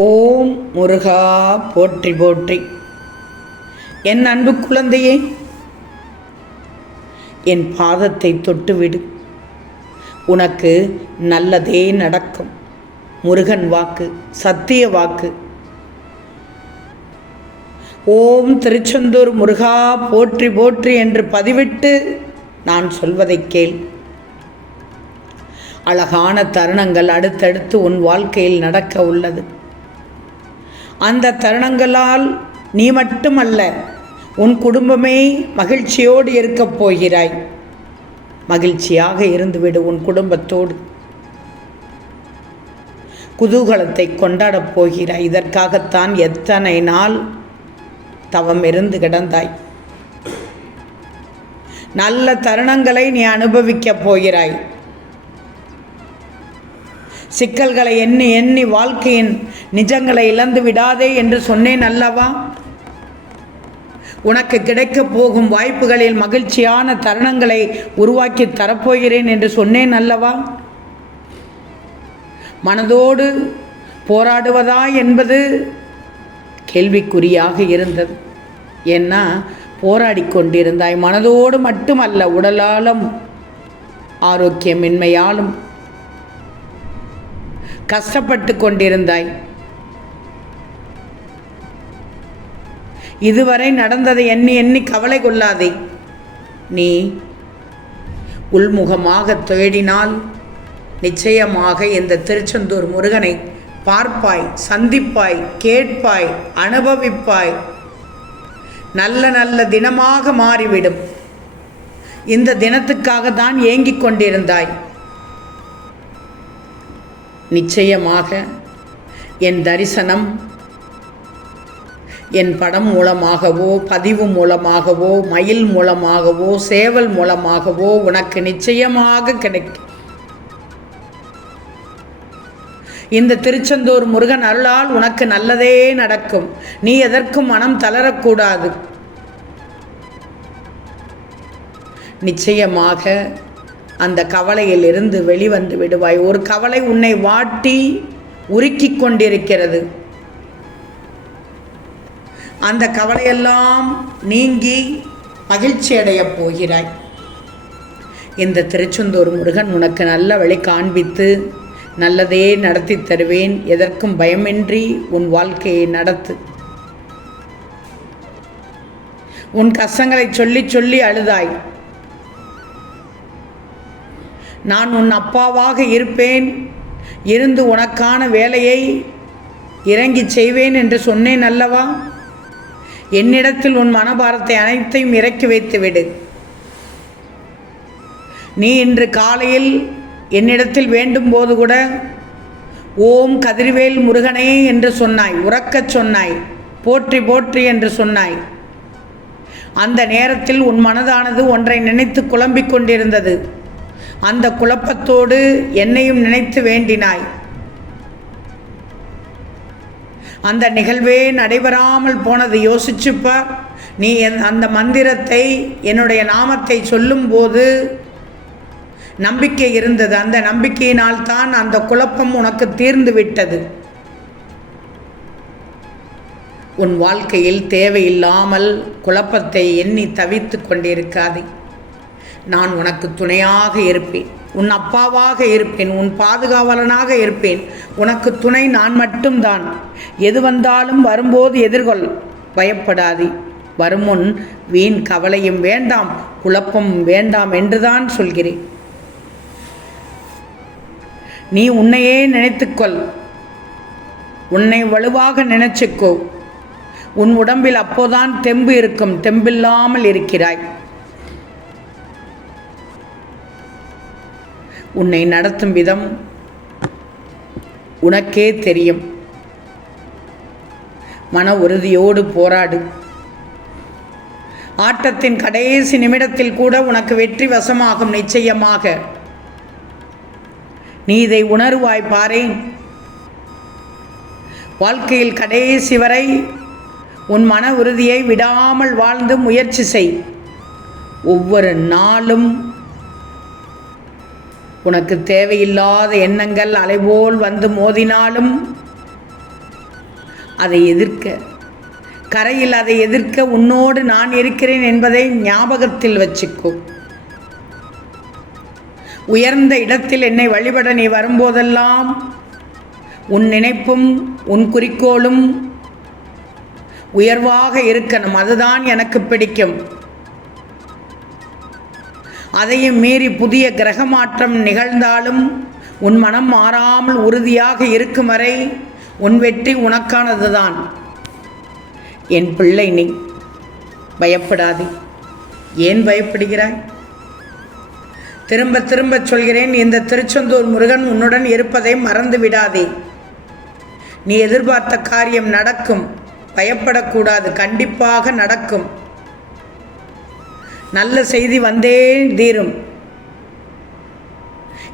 ஓம் முருகா போற்றி போற்றி. என் அன்பு குழந்தையே, என் பாதத்தை தொட்டுவிடு, உனக்கு நல்லதே நடக்கும். முருகன் வாக்கு சத்திய வாக்கு. ஓம் திருச்செந்தூர் முருகா போற்றி போற்றி என்று பதிவிட்டு நான் சொல்வதை கேள். அழகான தருணங்கள் அடுத்தடுத்து உன் வாழ்க்கையில் நடக்க உள்ளது. அந்த தருணங்களால் நீ மட்டுமல்ல, உன் குடும்பமே மகிழ்ச்சியோடு இருக்கப் போகிறாய். மகிழ்ச்சியாக இருந்துவிடு. உன் குடும்பத்தோடு குதூகலத்தை கொண்டாடப் போகிறாய். இதற்காகத்தான் எத்தனை நாள் தவம் இருந்து கிடந்தாய். நல்ல தருணங்களை நீ அனுபவிக்கப் போகிறாய். சிக்கல்களை எண்ணி எண்ணி வாழ்க்கையின் நிஜங்களை இழந்து விடாதே என்று சொன்னேன் அல்லவா? உனக்கு கிடைக்கப் போகும் வாய்ப்புகளில் மகிழ்ச்சியான தருணங்களை உருவாக்கி தரப்போகிறேன் என்று சொன்னேன் அல்லவா? மனதோடு போராடுவதா என்பது கேள்விக்குறியாக இருந்தது. ஏன்னா போராடி கொண்டிருந்தாய். மனதோடு மட்டுமல்ல, உடலாலும் ஆரோக்கியமின்மையாலும் கஷ்டப்பட்டு கொண்டிருந்தாய். இதுவரை நடந்ததை எண்ணி எண்ணி கவலை கொள்ளாதே. நீ உள்முகமாக தேடினால் நிச்சயமாக இந்த திருச்செந்தூர் முருகனை பார்ப்பாய், சந்திப்பாய், கேட்பாய், அனுபவிப்பாய். நல்ல நல்ல தினமாக மாறிவிடும். இந்த தினத்துக்காக தான் ஏங்கிக் கொண்டிருந்தாய். நிச்சயமாக என் தரிசனம் என் படம் மூலமாகவோ, பதிவு மூலமாகவோ, மயில் மூலமாகவோ, சேவல் மூலமாகவோ உனக்கு நிச்சயமாக கிடைக்கும். இந்த திருச்செந்தூர் முருகன் அருளால் உனக்கு நல்லதே நடக்கும். நீ எதற்கும் மனம் தளரக்கூடாது. நிச்சயமாக அந்த கவலையில் இருந்து வெளிவந்து விடுவாய். ஒரு கவலை உன்னை வாட்டி உருக்கி கொண்டிருக்கிறது. அந்த கவலையெல்லாம் நீங்கி மகிழ்ச்சி அடையப் போகிறாய். இந்த திருச்செந்தூர் முருகன் உனக்கு நல்ல வழி காண்பித்து நல்லதே நடத்தி தருவேன். எதற்கும் பயமின்றி உன் வாழ்க்கையை நடத்து. உன் கஷ்டங்களை சொல்லி சொல்லி அழுதாய். நான் உன் அப்பாவாக இருப்பேன், இருந்து உனக்கான வேலையை இறங்கி செய்வேன் என்று சொன்னேன் அல்லவா? என்னிடத்தில் உன் மனபாரத்தை அனைத்தையும் இறக்கி வைத்துவிடு. நீ இன்று காலையில் என்னிடத்தில் வேண்டும் போது கூட ஓம் கதிர்வேல் முருகனே என்று சொன்னாய், உறக்கச் சொன்னாய், போற்றி போற்றி என்று சொன்னாய். அந்த நேரத்தில் உன் மனதானது ஒன்றை நினைத்து குழம்பிக் கொண்டிருந்தது. அந்த குழப்பத்தோடு என்னையும் நினைத்து வேண்டினாய். அந்த நிகழ்வே நடைபெறாமல் போனது யோசிச்சுப்பார். நீ அந்த மந்திரத்தை, என்னுடைய நாமத்தை சொல்லும்போது நம்பிக்கை இருந்தது. அந்த நம்பிக்கையினால் தான் அந்த குழப்பம் உனக்கு தீர்ந்து விட்டது. உன் வாழ்க்கையில் தேவையில்லாமல் குழப்பத்தை எண்ணி தவித்து கொண்டிருக்காதே. நான் உனக்கு துணையாக இருப்பேன், உன் அப்பாவாக இருப்பேன், உன் பாதுகாவலனாக இருப்பேன். உனக்கு துணை நான் மட்டும்தான். எது வந்தாலும் வரும்போது எதிர்கொள், பயப்படாதே. வருமுன் வீண் கவலையும் வேண்டாம், குழப்பமும் வேண்டாம் என்றுதான் சொல்கிறேன். நீ உன்னையே நினைத்துக்கொள், உன்னை வலுவாக நினைச்சுக்கோ. உன் உடம்பில் அப்போதான் தெம்பு இருக்கும். தெம்பில்லாமல் இருக்கிறாய். உன்னை நடத்தும் விதம் உனக்கே தெரியும். மன உறுதியோடு போராடு. ஆட்டத்தின் கடைசி நிமிடத்தில் கூட உனக்கு வெற்றி வசமாகும். நிச்சயமாக நீ இதை உணர்வாய். பாரேன், வாழ்க்கையில் கடைசி வரை உன் மன உறுதியை விடாமல் வாழ்ந்து முயற்சி செய். ஒவ்வொரு நாளும் உனக்கு தேவையில்லாத எண்ணங்கள் அலைபோல் வந்து மோதினாலும் அதை எதிர்க்க, கரையில் அதை எதிர்க்க உன்னோடு நான் இருக்கிறேன் என்பதை ஞாபகத்தில் வச்சுக்கோ. உயர்ந்த இடத்தில் என்னை வழிபட நீ வரும்போதெல்லாம் உன் நினைப்பும் உன் குறிக்கோளும் உயர்வாக இருக்கணும். அதுதான் எனக்கு பிடிக்கும். அதையும் மீறி புதிய கிரக மாற்றம் நிகழ்ந்தாலும் உன் மனம் மாறாமல் உறுதியாக இருக்கும் வரை உன் வெற்றி உனக்கானது தான். என் பிள்ளை, நீ பயப்படாதே. ஏன் பயப்படுகிறாய்? திரும்ப திரும்ப சொல்கிறேன், இந்த திருச்செந்தூர் முருகன் உன்னுடன் இருப்பதை மறந்து விடாதே. நீ எதிர்பார்த்த காரியம் நடக்கும். பயப்படக்கூடாது. கண்டிப்பாக நடக்கும். நல்ல செய்தி வந்தே தீரும்.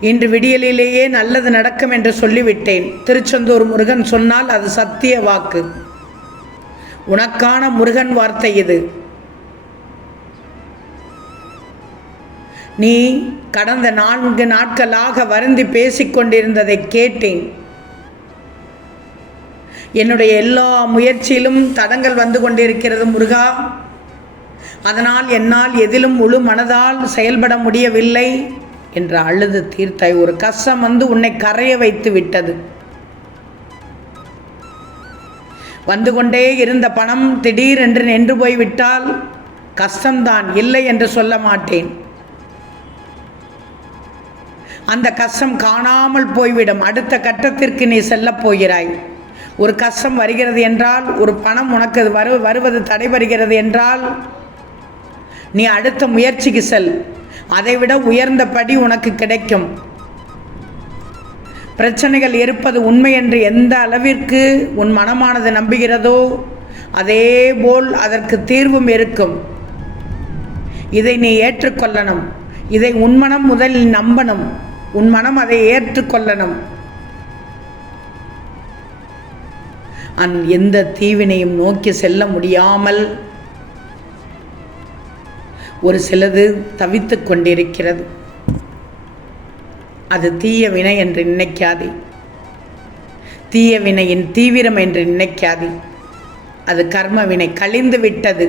இன்று விடியலிலேயே நல்லது நடக்கும் என்று சொல்லிவிட்டேன். திருச்செந்தூர் முருகன் சொன்னால் அது சத்திய வாக்கு. உனக்கான முருகன் வார்த்தை இது. நீ கடந்த 4 நாட்களாக வருந்தி பேசிக்கொண்டிருந்ததை கேட்டேன். என்னுடைய எல்லா முயற்சியிலும் தடங்கள் வந்து கொண்டிருக்கிறது முருகா. அதனால் என்னால் எதிலும் முழு மனதால் செயல்பட முடியவில்லை என்று அழுது தீர்த்தாய். ஒரு கஷ்டம் வந்து உன்னை கரைய வைத்து விட்டது. வந்து கொண்டே இருந்த பணம் திடீரென்று நின்று போய்விட்டால் கஷ்டம்தான், இல்லை என்று சொல்ல மாட்டேன். அந்த கஷ்டம் காணாமல் போய்விடும். அடுத்த கட்டத்திற்கு நீ செல்லப் போகிறாய். ஒரு கஷ்டம் வருகிறது என்றால், ஒரு பணம் உனக்கு வருவது தடைபடுகிறது என்றால், நீ அடுத்த முயற்சிக்கு செல். அதைவிட உயர்ந்த படி உனக்கு கிடைக்கும். பிரச்சனைகள் இருப்பது உண்மை என்று எந்த அளவிற்கு உன் மனமானது நம்புகிறதோ அதேபோல் அதற்கு தீர்வும் இருக்கும். இதை நீ ஏற்றுக்கொள்ளணும். இதை உன் மனம் முதலில் நம்பணும். உன் மனம் அதை ஏற்றுக்கொள்ளணும். எந்த தீவினையும் நோக்கி செல்ல முடியாமல் ஒரு சிலது தவித்து கொண்டிருக்கிறது. அது தீய வினை என்று நினைக்காதே. தீய வினையின் தீவிரம் என்று நினைக்காதே. அது கர்ம வினை, கழிந்து விட்டது.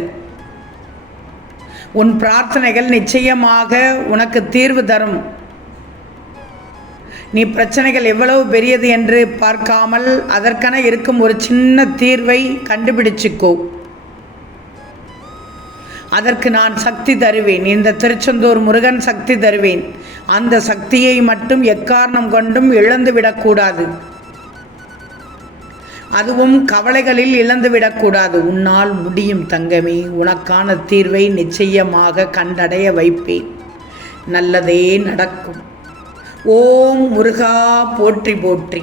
உன் பிரார்த்தனைகள் நிச்சயமாக உனக்கு தீர்வு தரும். நீ பிரச்சனைகள் எவ்வளவு பெரியது என்று பார்க்காமல் அதற்கென இருக்கும் ஒரு சின்ன தீர்வை கண்டுபிடிச்சிக்கோ. அதற்கு நான் சக்தி தருவேன். இந்த திருச்செந்தூர் முருகன் சக்தி தருவேன். அந்த சக்தியை மட்டும் எக்காரணம் கொண்டும் இழந்துவிடக்கூடாது. அதுவும் கவலைகளில் இழந்துவிடக்கூடாது. உன்னால் முடியும் தங்கமே. உனக்கான தீர்வை நிச்சயமாக கண்டடைய வைப்பேன். நல்லதே நடக்கும். ஓம் முருகா போற்றி போற்றி.